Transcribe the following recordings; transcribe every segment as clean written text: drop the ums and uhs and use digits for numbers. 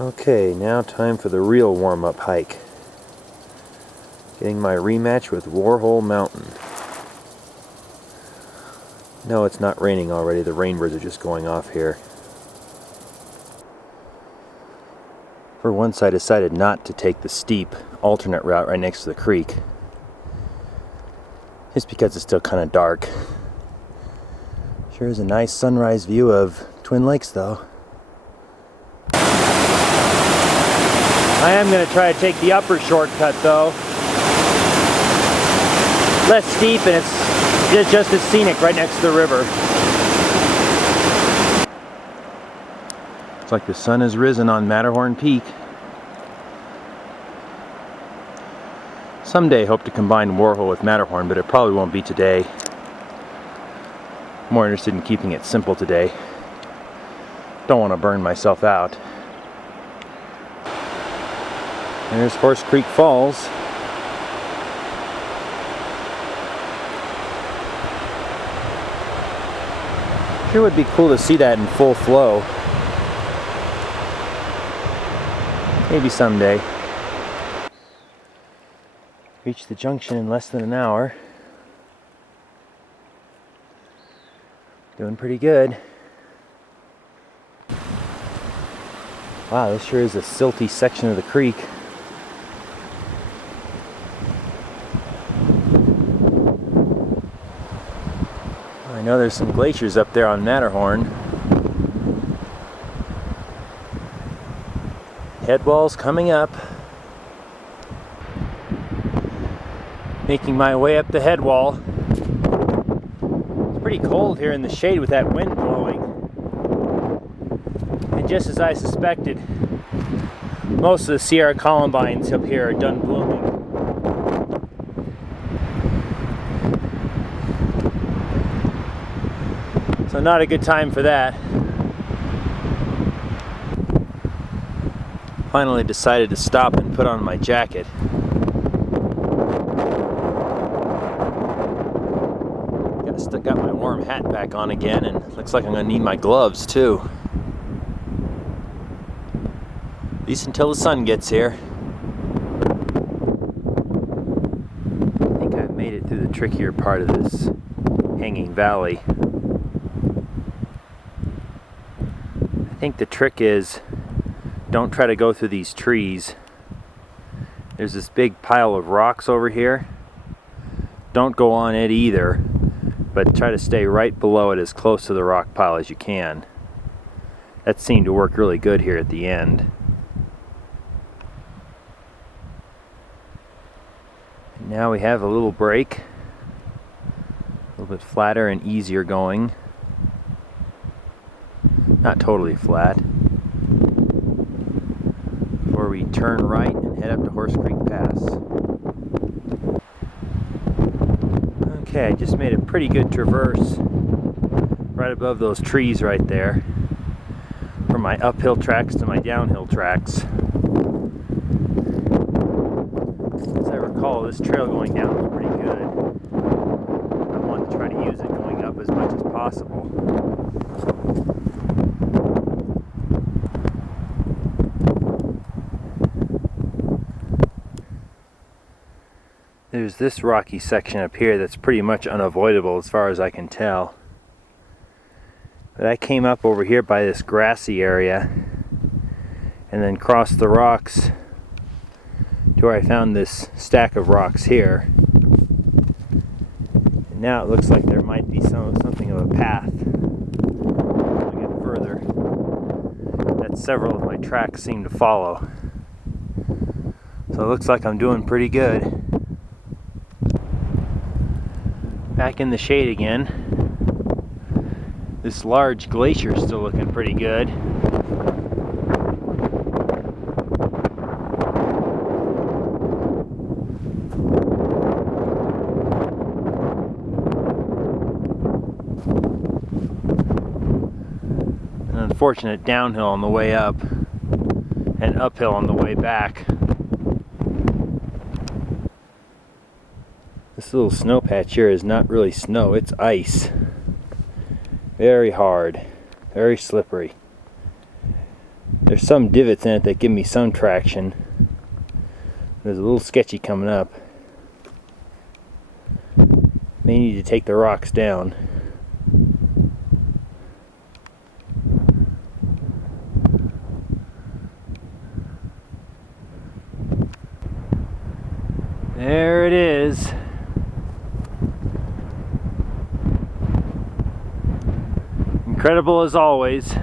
Okay, now time for the real warm-up hike. Getting my rematch with Whorl Mountain. No, it's not raining already. The rainbirds are just going off here. For once, I decided not to take the steep alternate route right next to the creek. Just because it's still kind of dark. Sure is a nice sunrise view of Twin Lakes, though. I am going to try to take the upper shortcut, though. Less steep, and it's just as scenic right next to the river. Looks like the sun has risen on Matterhorn Peak. Someday hope to combine Whorl with Matterhorn, but it probably won't be today. More interested in keeping it simple today. Don't want to burn myself out. There's Horse Creek Falls. Sure would be cool to see that in full flow. Maybe someday. Reached the junction in less than an hour. Doing pretty good. Wow, this sure is a silty section of the creek. I know there's some glaciers up there on Matterhorn. Headwall's coming up. Making my way up the headwall. It's pretty cold here in the shade with that wind blowing. And just as I suspected, most of the Sierra columbines up here are done blooming. So not a good time for that. Finally decided to stop and put on my jacket. Got my warm hat back on again, and looks like I'm gonna need my gloves too. At least until the sun gets here. I think I've made it through the trickier part of this hanging valley. I think the trick is don't try to go through these trees. There's this big pile of rocks over here. Don't go on it either, but try to stay right below it as close to the rock pile as you can. That seemed to work really good here at the end. And now we have a little break. A little bit flatter and easier going. Not totally flat. Before we turn right and head up to Horse Creek Pass. Okay, I just made a pretty good traverse right above those trees right there from my uphill tracks to my downhill tracks. As I recall, this trail going down was pretty good. I want to try to use it going up as much as possible. There's this rocky section up here that's pretty much unavoidable as far as I can tell. But I came up over here by this grassy area and then crossed the rocks to where I found this stack of rocks here. And now it looks like there might be something of a path a bit further that several of my tracks seem to follow. So it looks like I'm doing pretty good. Back in the shade again. This large glacier is still looking pretty good. An unfortunate downhill on the way up and uphill on the way back. This little snow patch here is not really snow, it's ice. Very hard, very slippery. There's some divots in it that give me some traction. There's a little sketchy coming up. May need to take the rocks down. There it is. Incredible as always.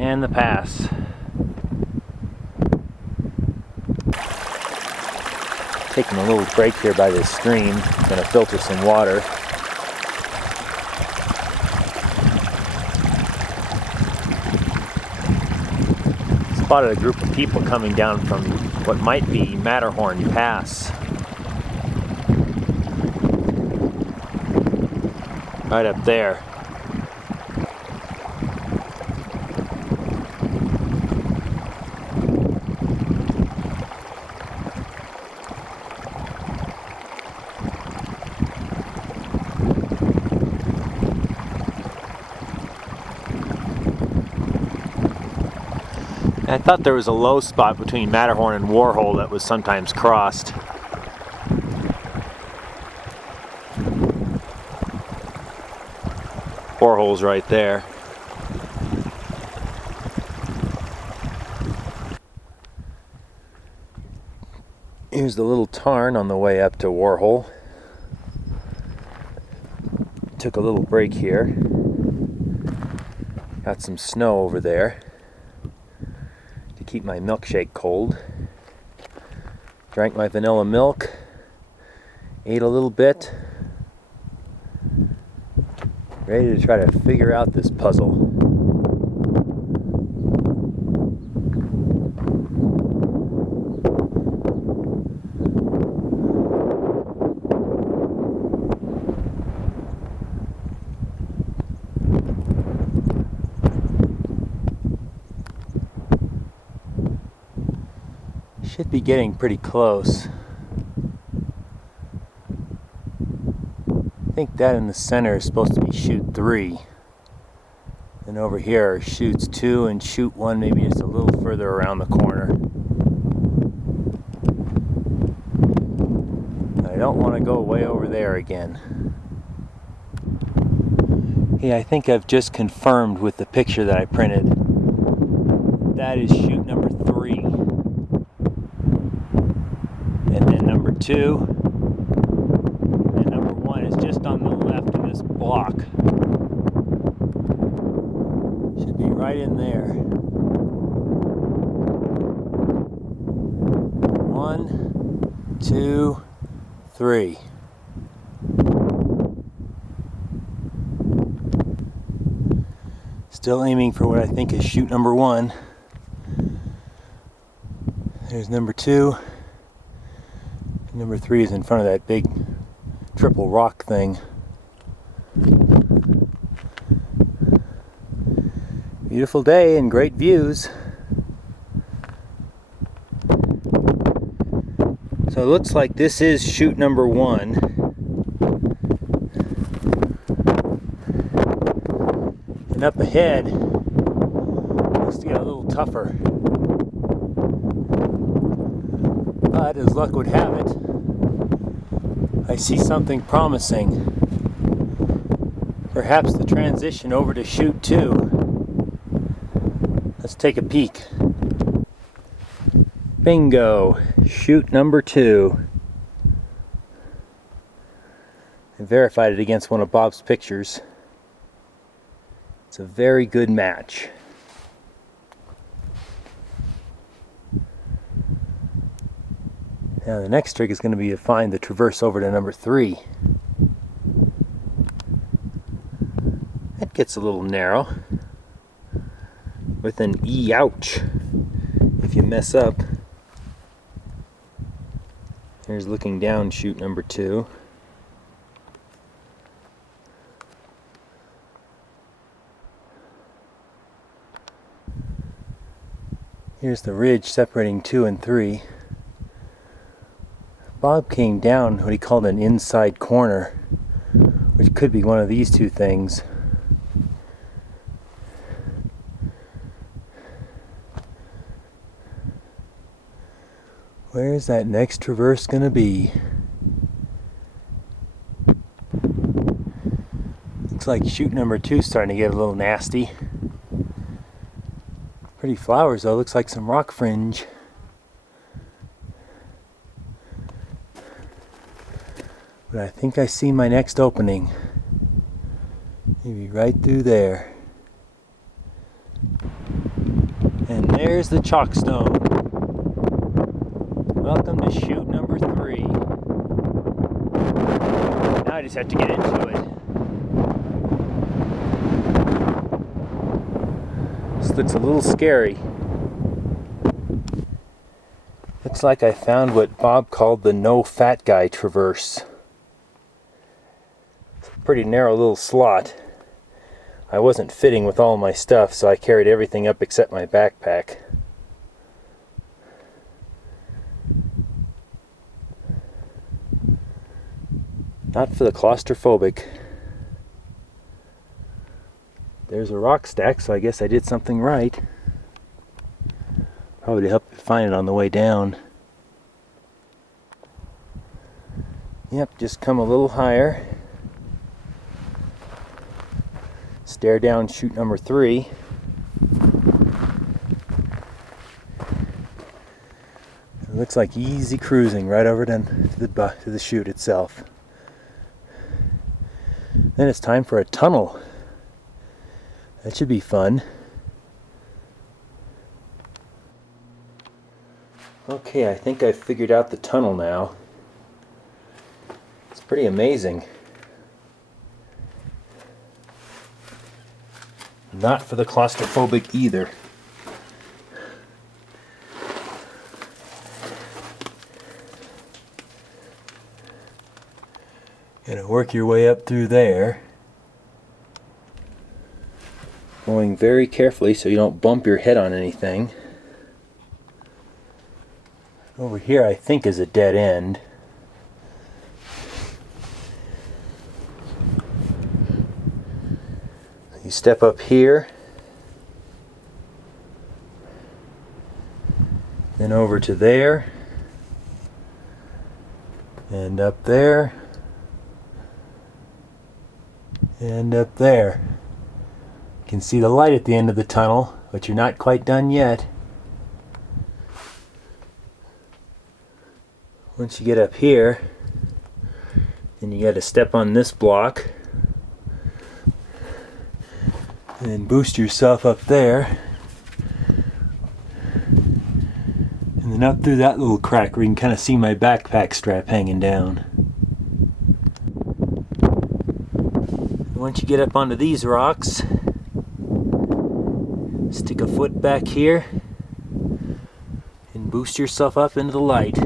And the pass. Taking a little break here by this stream. Gonna filter some water. Spotted a group of people coming down from what might be Matterhorn Pass. Right up there. I thought there was a low spot between Matterhorn and Whorl that was sometimes crossed. Whorl's right there. Here's the little tarn on the way up to Whorl. Took a little break here. Got some snow over there to keep my milkshake cold. Drank my vanilla milk. Ate a little bit. Ready to try to figure out this puzzle. Should be getting pretty close. I think that in the center is supposed to be chute 3. And over here are chutes 2 and chute 1, maybe just a little further around the corner. I don't want to go way over there again. Yeah, I think I've just confirmed with the picture that I printed. That is chute number 3. And then number 2. Just on the left of this block. Should be right in there. 1, 2, 3. Still aiming for what I think is chute number 1. There's number 2. And number 3 is in front of that big triple rock thing. Beautiful day and great views. So it looks like this is chute number 1. And up ahead, looks to get a little tougher. But as luck would have it, I see something promising. Perhaps the transition over to chute 2. Let's take a peek. Bingo! Chute number 2. I verified it against one of Bob's pictures. It's a very good match. Now the next trick is going to be to find the traverse over to number 3. That gets a little narrow. With an ouch if you mess up. Here's looking down chute number 2. Here's the ridge separating 2 and 3. Bob came down what he called an inside corner, which could be one of these two things. Where's that next traverse gonna be? Looks like chute number 2 is starting to get a little nasty. Pretty flowers though, looks like some rock fringe. But I think I see my next opening. Maybe right through there. And there's the Chockstone. Welcome to chute number 3. Now I just have to get into it. This looks a little scary. Looks like I found what Bob called the no fat guy traverse. It's a pretty narrow little slot. I wasn't fitting with all my stuff, so I carried everything up except my backpack. Not for the claustrophobic. There's a rock stack, so I guess I did something right. Probably to help find it on the way down. Yep, just come a little higher. Stare down chute number 3. It looks like easy cruising right over to the chute itself. Then it's time for a tunnel. That should be fun. Okay, I think I've figured out the tunnel now. It's pretty amazing. Not for the claustrophobic either. Gotta work your way up through there. Going very carefully so you don't bump your head on anything. Over here I think is a dead end. You step up here, then over to there, and up there, and up there. You can see the light at the end of the tunnel, but you're not quite done yet. Once you get up here, then you got to step on this block and then boost yourself up there, and then up through that little crack where you can kind of see my backpack strap hanging down. Once you get up onto these rocks, stick a foot back here and boost yourself up into the light.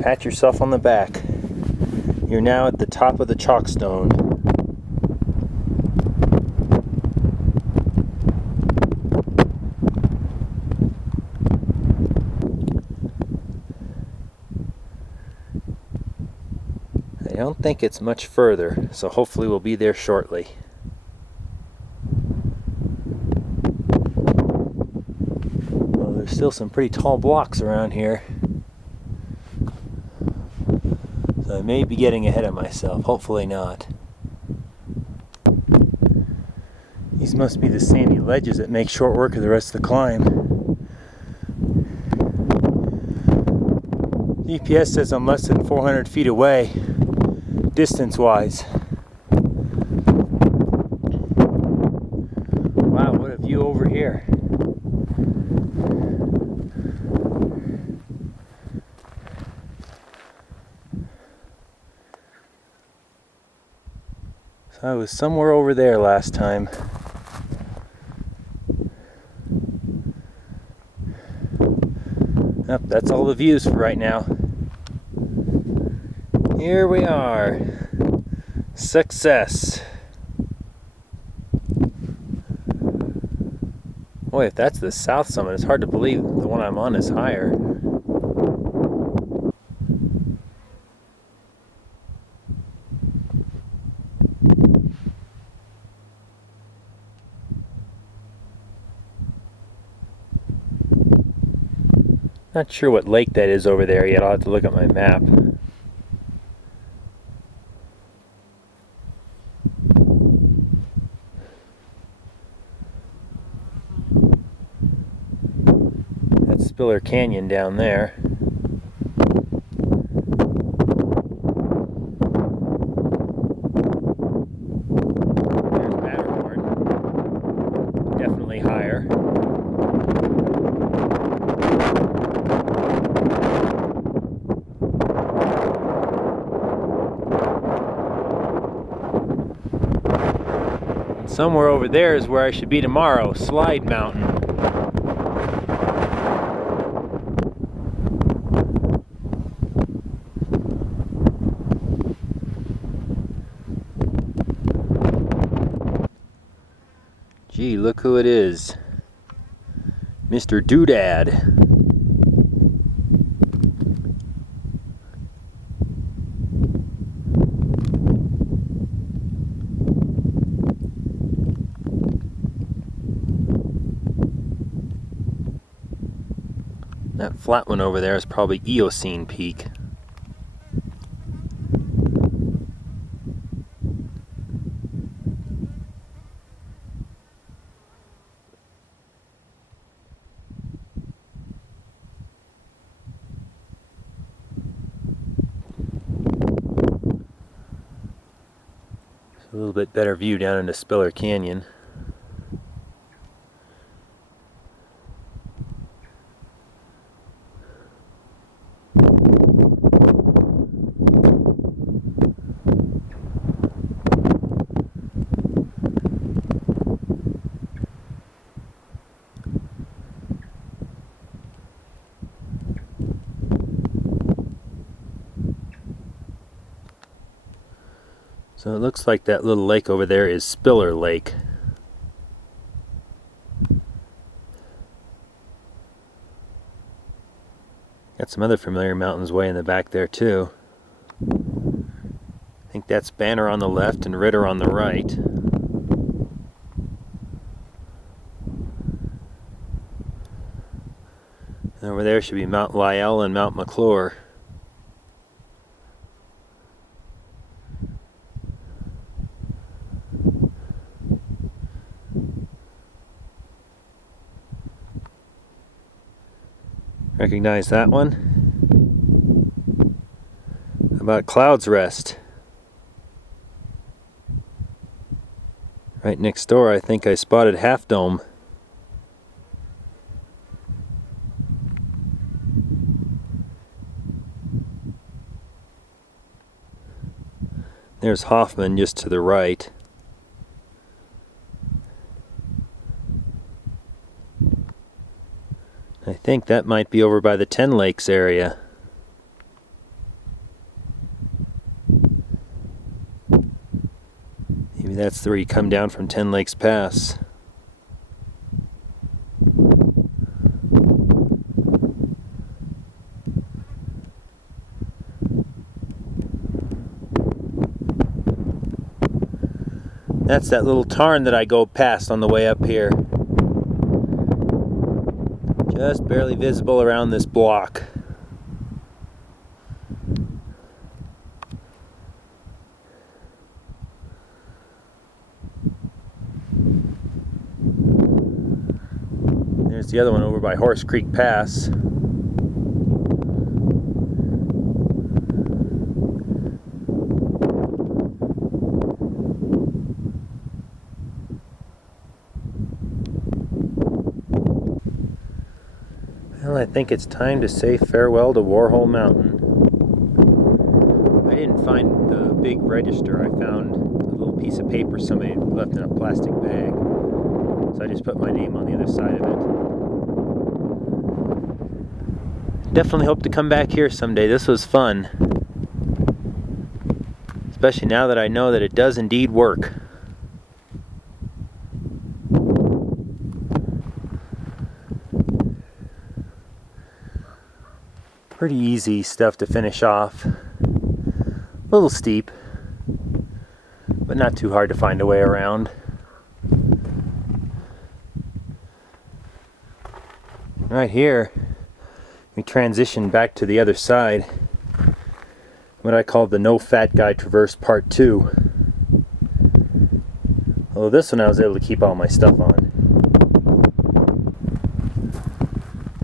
Pat yourself on the back. You're now at the top of the Chockstone. I don't think it's much further, so hopefully we'll be there shortly. Well, there's still some pretty tall blocks around here. So I may be getting ahead of myself, hopefully not. These must be the sandy ledges that make short work of the rest of the climb. GPS says I'm less than 400 feet away, distance-wise. Wow, what a view over here. So I was somewhere over there last time. Yep, that's all the views for right now. Here we are. Success. Boy, if that's the south summit, it's hard to believe the one I'm on is higher. Not sure what lake that is over there yet. I'll have to look at my map. That's Spiller Canyon down there. There's Matterhorn. Definitely higher. Somewhere over there is where I should be tomorrow, Slide Mountain. Gee, look who it is. Mr. Doodad. That flat one over there is probably Eocene Peak. A little bit better view down into Spiller Canyon. So it looks like that little lake over there is Spiller Lake. Got some other familiar mountains way in the back there too. I think that's Banner on the left and Ritter on the right. And over there should be Mount Lyell and Mount McClure. Recognize that one? How about Cloud's Rest? Right next door, I think I spotted Half Dome. There's Hoffman just to the right. I think that might be over by the Ten Lakes area. Maybe that's where you come down from Ten Lakes Pass. That's that little tarn that I go past on the way up here. Just barely visible around this block. There's the other one over by Horse Creek Pass. Well, I think it's time to say farewell to Whorl Mountain. I didn't find the big register. I found a little piece of paper somebody left in a plastic bag. So I just put my name on the other side of it. Definitely hope to come back here someday. This was fun. especially now that I know that it does indeed work. Pretty easy stuff to finish off. A little steep, but not too hard to find a way around. Right here, we transition back to the other side. What I call the No Fat Guy Traverse Part 2. Although this one I was able to keep all my stuff on.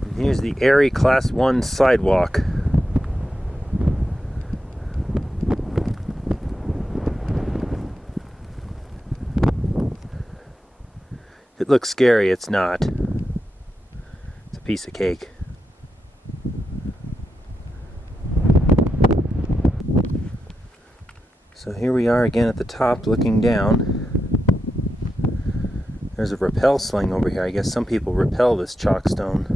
And here's the airy Class 1 sidewalk. It looks scary, it's not. It's a piece of cake. So here we are again at the top looking down. There's a rappel sling over here. I guess some people rappel this chockstone.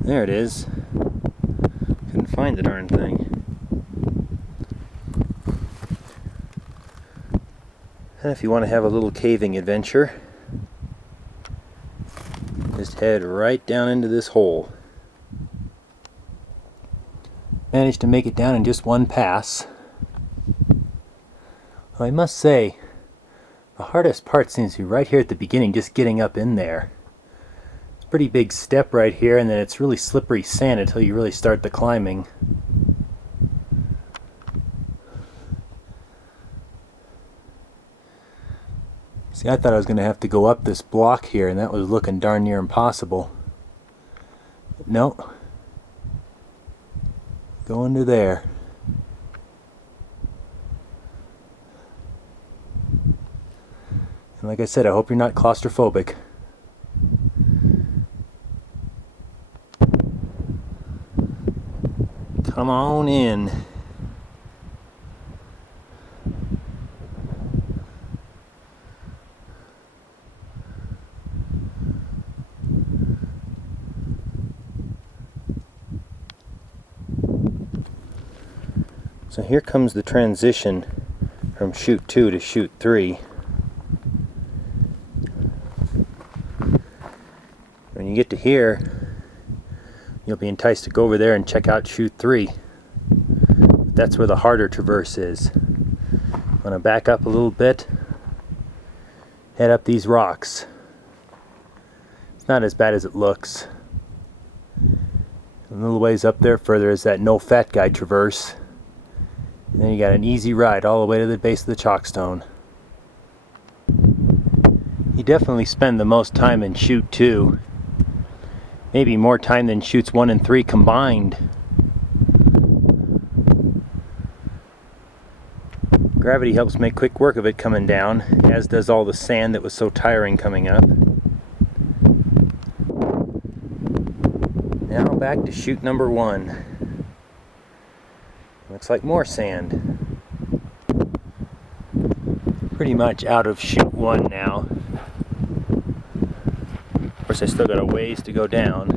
There it is. Couldn't find the darn thing. And if you want to have a little caving adventure, just head right down into this hole. Managed to make it down in just one pass. Well, I must say, the hardest part seems to be right here at the beginning, just getting up in there. It's a pretty big step right here, and then it's really slippery sand until you really start the climbing. See, I thought I was going to have to go up this block here, and that was looking darn near impossible. But no. Go under there. And like I said, I hope you're not claustrophobic. Come on in. So here comes the transition from chute 2 to chute 3. When you get to here, you'll be enticed to go over there and check out chute 3. That's where the harder traverse is. I'm going to back up a little bit, head up these rocks. It's not as bad as it looks. A little ways up there further is that No Fat Guy traverse. And then you got an easy ride all the way to the base of the chockstone. You definitely spend the most time in chute 2. Maybe more time than chutes 1 and 3 combined. Gravity helps make quick work of it coming down, as does all the sand that was so tiring coming up. Now back to chute number 1. Looks like more sand. Pretty much out of chute 1 now. Of course, I still got a ways to go down.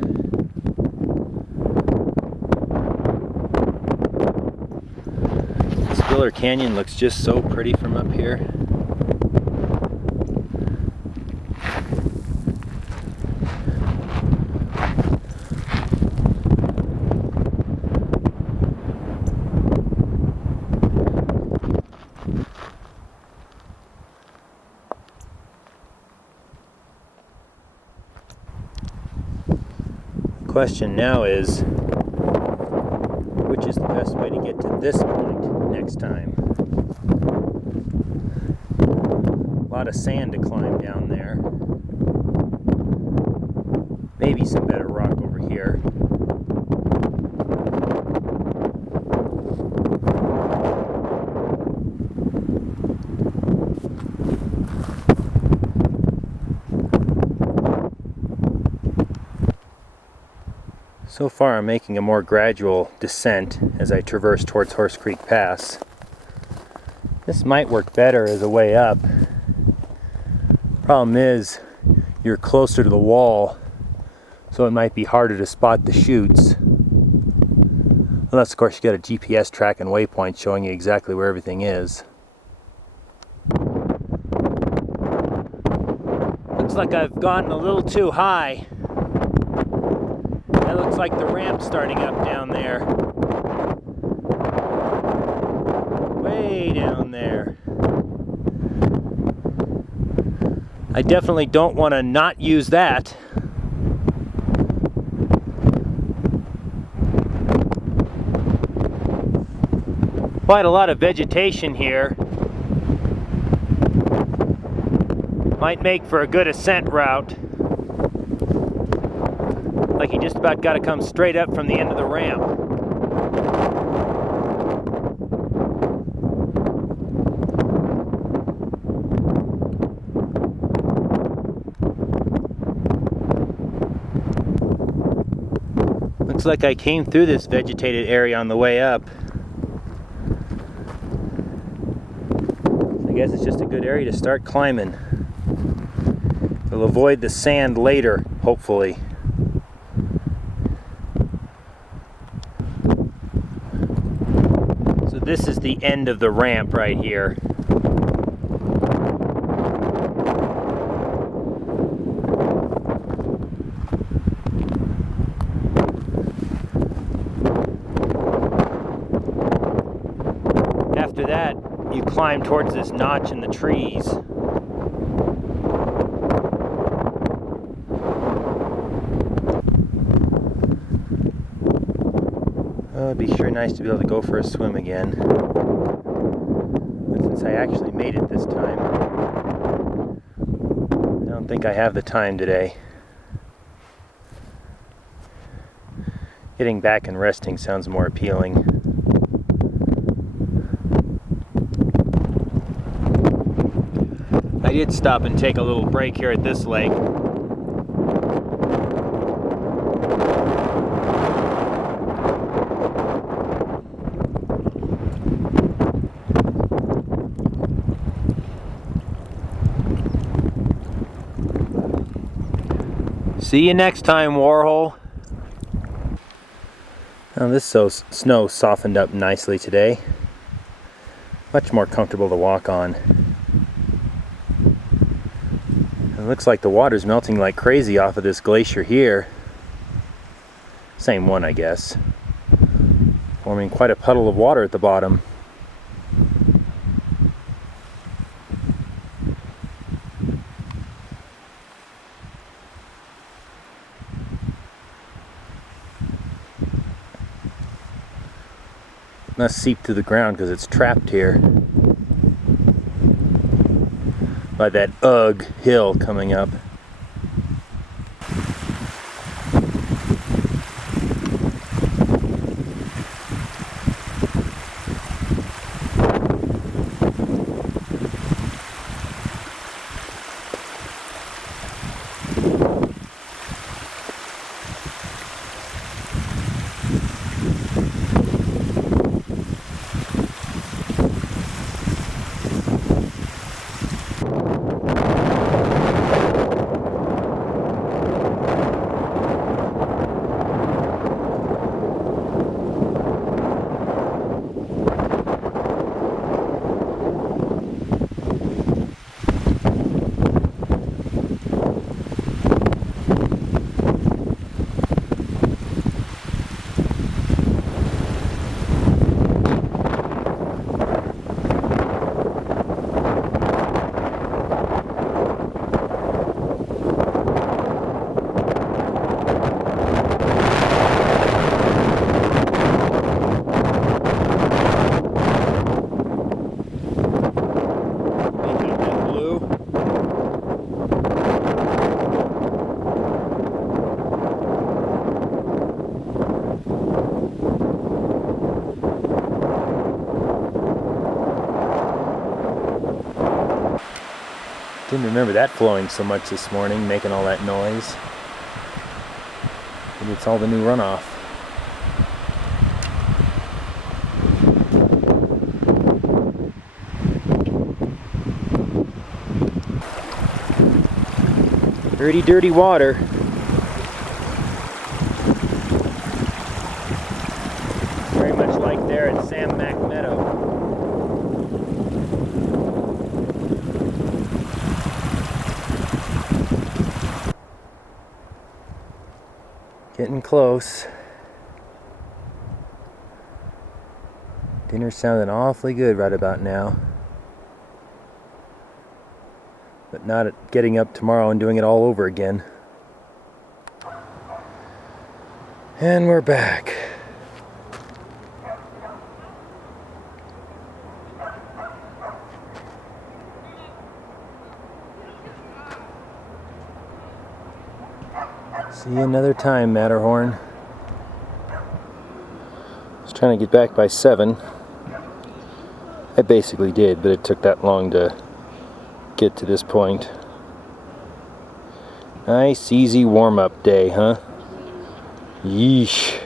Spiller Canyon looks just so pretty from up here. The question now is, which is the best way to get to this point next time? A lot of sand to climb down there. Maybe some better rock over here. So far I'm making a more gradual descent as I traverse towards Horse Creek Pass. This might work better as a way up. Problem is, you're closer to the wall, so it might be harder to spot the chutes. Unless, of course, you got a GPS track and waypoint showing you exactly where everything is. Looks like I've gotten a little too high. That looks like the ramp starting up down there. Way down there. I definitely don't want to not use that. Quite a lot of vegetation here. Might make for a good ascent route. Like you just about got to come straight up from the end of the ramp. Looks like I came through this vegetated area on the way up. I guess it's just a good area to start climbing. It'll avoid the sand later, hopefully. So this is the end of the ramp right here. After that, you climb towards this notch in the trees. Oh, it'd be sure nice to be able to go for a swim again. But since I actually made it this time, I don't think I have the time today. Getting back and resting sounds more appealing. I did stop and take a little break here at this lake. See you next time, Whorl. Now this snow softened up nicely today. Much more comfortable to walk on. It looks like the water's melting like crazy off of this glacier here. Same one, I guess. Forming quite a puddle of water at the bottom. Must seep through the ground because it's trapped here by that Ugh hill coming up. Didn't remember that flowing so much this morning, making all that noise. Maybe it's all the new runoff. Pretty dirty water. Very much like there at Sam Mac Meadow. Getting close. Dinner's sounding awfully good right about now. But not getting up tomorrow and doing it all over again. And we're back. See you another time, Matterhorn. I was trying to get back by 7. I basically did, but it took that long to get to this point. Nice, easy warm-up day, huh? Yeesh.